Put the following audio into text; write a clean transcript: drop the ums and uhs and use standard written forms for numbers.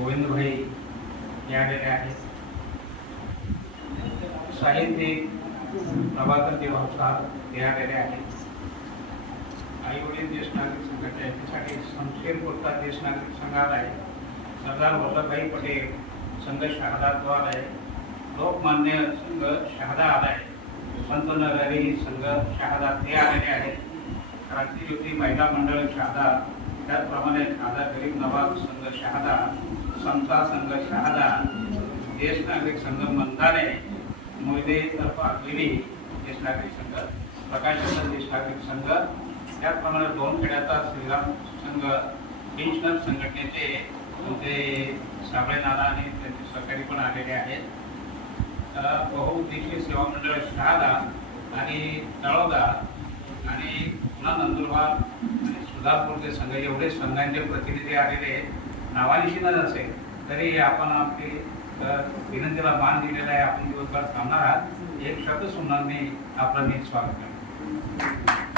गोविंदभाई या आलेले आहेत. साहित्यिक प्रभाकर देवसार हे आलेले आहेत. आई वडील ज्येष्ठ नागरिक संघाच्या याच्यासाठी शमशेर कोटका ज्येष्ठ नागरिक संघालय, सरदार वल्लभभाई पटेल संघ शहादा द्वारे, लोकमान्य संघ शहादा आलाय, संत नरहरी संघ शहादा ते आलेले आहेत. क्रांतिज्योती महिला मंडळ शहादा, त्याचप्रमाणे शहादा गरीब नवाब संघ शहादा, समता संघ शहादा, ज्येष्ठ नागरिक संघ मंदाने, मोहिते तर्फे आगलेली ज्येष्ठ नागरिक संघ, प्रकाशनंद ज्येष्ठ नागरिक संघ, त्याचप्रमाणे दोन खेड्याचा श्रीराम संघ, पेन्शनर संघटनेचे ते साबळे नाना आणि त्यांचे सहकारी पण आलेले आहेत. बहुउद्देशीय सेवा मंडळ शहादा आणि तळोदा आणि पुन्हा नंदुरबार आणि सुधारपूरचे संघ, एवढे संघांचे प्रतिनिधी आलेले आहेत. नावानिशी न नसेल तरी आपण आपली विनंतीला मान दिलेला आहे. आपण दिवसभर थांबणार आहात. एक शब्द सुनांनी आपलं नीट स्वागत करतो.